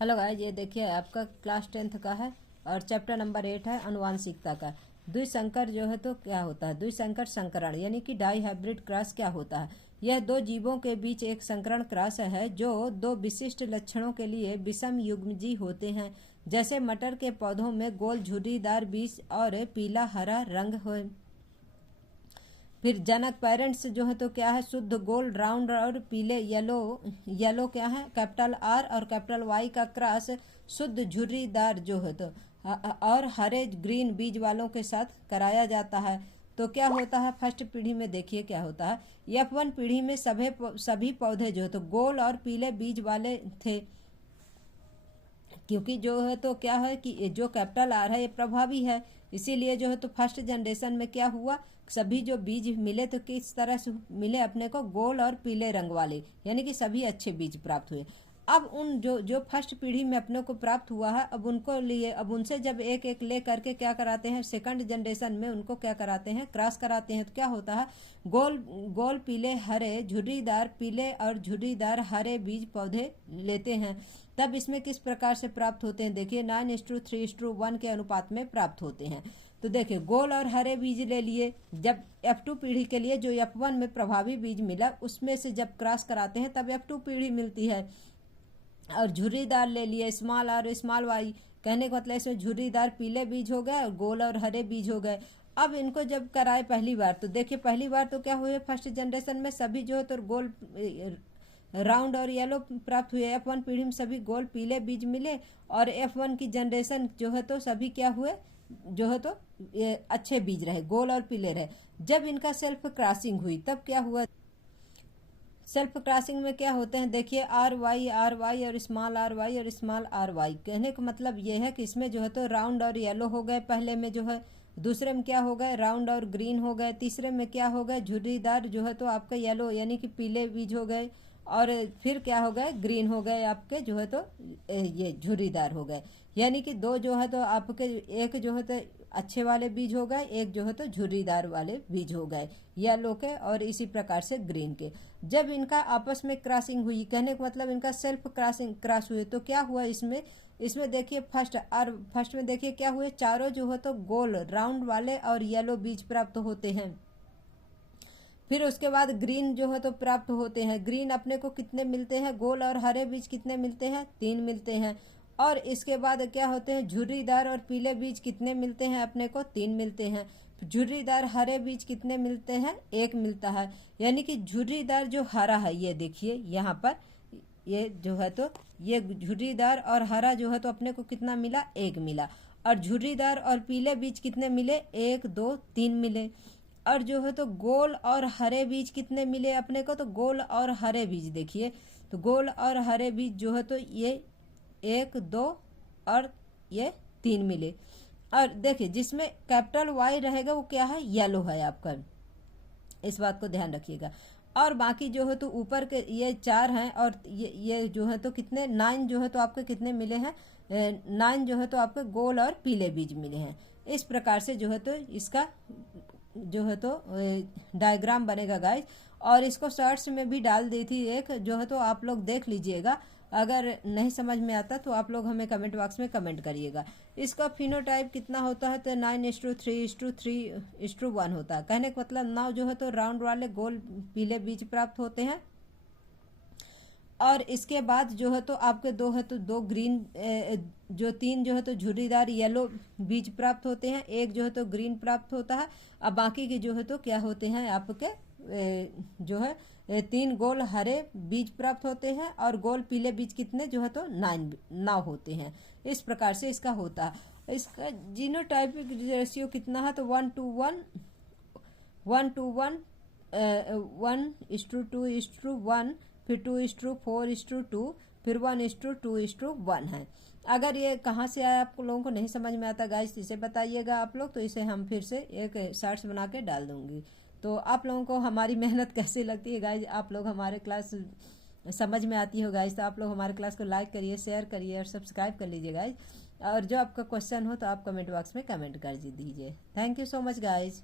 Hello guys, ये देखिए आपका क्लास 10th का है और चैप्टर नंबर 8 है अनुवांशिकता का। द्विसंकर जो है तो क्या होता है, द्विसंकर संकरण यानी कि डाई हाइब्रिड क्रॉस क्या होता है। यह दो जीवों के बीच एक संकरण क्रॉस है जो दो विशिष्ट लक्षणों के लिए विषम युग्मजी होते हैं, जैसे मटर के पौधों में गोल झुर्रीदार बीज और पीला हरा रंग हो। फिर जनक पेरेंट्स जो है तो क्या है, शुद्ध गोल राउंड और पीले येलो येलो क्या है, कैपिटल आर और कैपिटल वाई का क्रॉस शुद्ध झुर्रीदार जो है तो और हरे ग्रीन बीज वालों के साथ कराया जाता है। तो क्या होता है, फर्स्ट पीढ़ी में देखिए क्या होता है। F1 पीढ़ी में सभी पौधे जो है तो गोल और पीले बीज वाले थे, क्योंकि जो है तो क्या है कि जो कैपिटल आर है ये प्रभावी है, इसीलिए जो है तो फर्स्ट जनरेशन में क्या हुआ, सभी जो बीज मिले तो किस तरह से मिले अपने को, गोल और पीले रंग वाले, यानी कि सभी अच्छे बीज प्राप्त हुए। अब उन जो फर्स्ट पीढ़ी में अपने को प्राप्त हुआ है, अब उनको लिए अब उनसे जब एक एक ले करके क्या कराते हैं, सेकंड जनरेशन में उनको क्या कराते हैं, क्रॉस कराते हैं। तो क्या होता है, गोल गोल पीले हरे झुर्रीदार पीले और झुर्रीदार हरे बीज पौधे लेते हैं। तब इसमें किस प्रकार से प्राप्त होते हैं, देखिए 9:3:1 के अनुपात में प्राप्त होते हैं। तो देखिए गोल और हरे बीज ले लिए, जब F2 पीढ़ी के लिए जो F1 में प्रभावी बीज मिला उसमें से जब क्रॉस कराते हैं तब F2 पीढ़ी मिलती है। और झुर्रीदार ले लिए, स्मॉल और स्मॉल वाई, कहने का मतलब इसमें झुर्रीदार पीले बीज हो गए और गोल और हरे बीज हो गए। अब इनको जब कराए पहली बार, तो देखिए पहली बार तो क्या हुए, फर्स्ट जनरेशन में सभी जो है तो गोल राउंड और येलो प्राप्त हुए। F1 पीढ़ी में सभी गोल पीले बीज मिले और F1 की जनरेशन जो है तो सभी क्या हुए, जो है तो ये अच्छे बीज रहे, गोल और पीले रहे। जब इनका सेल्फ क्रॉसिंग हुई तब क्या हुआ, सेल्फ क्रॉसिंग में क्या होते हैं, देखिए आर वाई और स्मॉल आर वाई, कहने का मतलब ये है कि इसमें जो है तो राउंड और येलो हो गए पहले में जो है, दूसरे में क्या हो गए, राउंड और ग्रीन हो गए, तीसरे में क्या हो गए, झुर्रीदार जो है तो आपका येलो यानी कि पीले बीज हो गए, और फिर क्या हो गए, ग्रीन हो गए आपके जो है तो ये झुर्रीदार हो गए। यानी कि दो जो है तो आपके एक जो है तो अच्छे वाले बीज हो गए, एक जो है तो झुर्रीदार वाले बीज हो गए येलो के, और इसी प्रकार से ग्रीन के। जब इनका आपस में क्रॉसिंग हुई, कहने का मतलब इनका सेल्फ क्रॉस हुए, तो क्या हुआ इसमें देखिए फर्स्ट में देखिए क्या हुए, चारों जो है तो गोल राउंड वाले और येलो बीज प्राप्त होते हैं। फिर उसके बाद ग्रीन जो है तो प्राप्त होते हैं। ग्रीन अपने को कितने मिलते हैं, गोल और हरे बीज कितने मिलते हैं, 3 मिलते हैं। और इसके बाद क्या होते हैं, झुर्रीदार और पीले बीज कितने मिलते हैं अपने को, 3 मिलते हैं। झुर्रीदार हरे बीज कितने मिलते हैं, 1 मिलता है। यानी कि झुर्रीदार जो हरा है, ये देखिए यहाँ पर ये जो है तो ये झुर्रीदार और हरा जो है तो अपने को कितना मिला, 1 मिला। और झुर्रीदार और पीले बीज कितने मिले, 1 2 3 मिले। और जो है तो गोल और हरे बीज कितने मिले अपने को, तो गोल और हरे बीज देखिए, तो गोल और हरे बीज जो है तो ये 1 2 और ये 3 मिले। और देखिए जिसमें कैपिटल वाई रहेगा वो क्या है, येलो है आपका, इस बात को ध्यान रखिएगा। और बाकी जो है तो ऊपर के ये 4 हैं, और ये जो है तो कितने 9 जो है तो आपके कितने मिले हैं, 9 जो है तो आपके गोल और पीले बीज मिले हैं। इस प्रकार से जो है तो इसका जो है तो डायग्राम बनेगा गाइज, और इसको शॉर्ट्स में भी डाल दी थी एक, जो है तो आप लोग देख लीजिएगा। अगर नहीं समझ में आता तो आप लोग हमें कमेंट बॉक्स में कमेंट करिएगा। इसका फिनोटाइप कितना होता है, तो 9:3:3:1 होता है। कहने का मतलब 9 जो है तो राउंड वाले गोल पीले बीज प्राप्त होते हैं, और इसके बाद जो है तो आपके दो है तो 2 ग्रीन जो 3 जो है तो झुर्रीदार येलो बीज प्राप्त होते हैं, एक जो है तो ग्रीन प्राप्त होता है। अब बाकी के जो है तो क्या होते हैं आपके जो है 3 गोल हरे बीज प्राप्त होते हैं, और गोल पीले बीज कितने जो है तो 9 होते हैं। इस प्रकार से इसका होता है। इसका जीनोटाइपिक रेशियो कितना है, तो 1:1 1:1 1:2:1, फिर 2:4:2, फिर 1:2:1 है। अगर ये कहाँ से आया आप लोगों को नहीं समझ में आता गाइस, इसे बताइएगा आप लोग, तो इसे हम फिर से एक शॉर्ट्स बना के डाल दूंगी। तो आप लोगों को हमारी मेहनत कैसी लगती है गाइस, आप लोग हमारे क्लास समझ में आती हो गाइस, तो आप लोग हमारे क्लास को लाइक करिए, शेयर करिए और सब्सक्राइब कर लीजिए गाइस। और जो आपका क्वेश्चन हो तो आप कमेंट बॉक्स में कमेंट कर दीजिए। Thank you so much guys.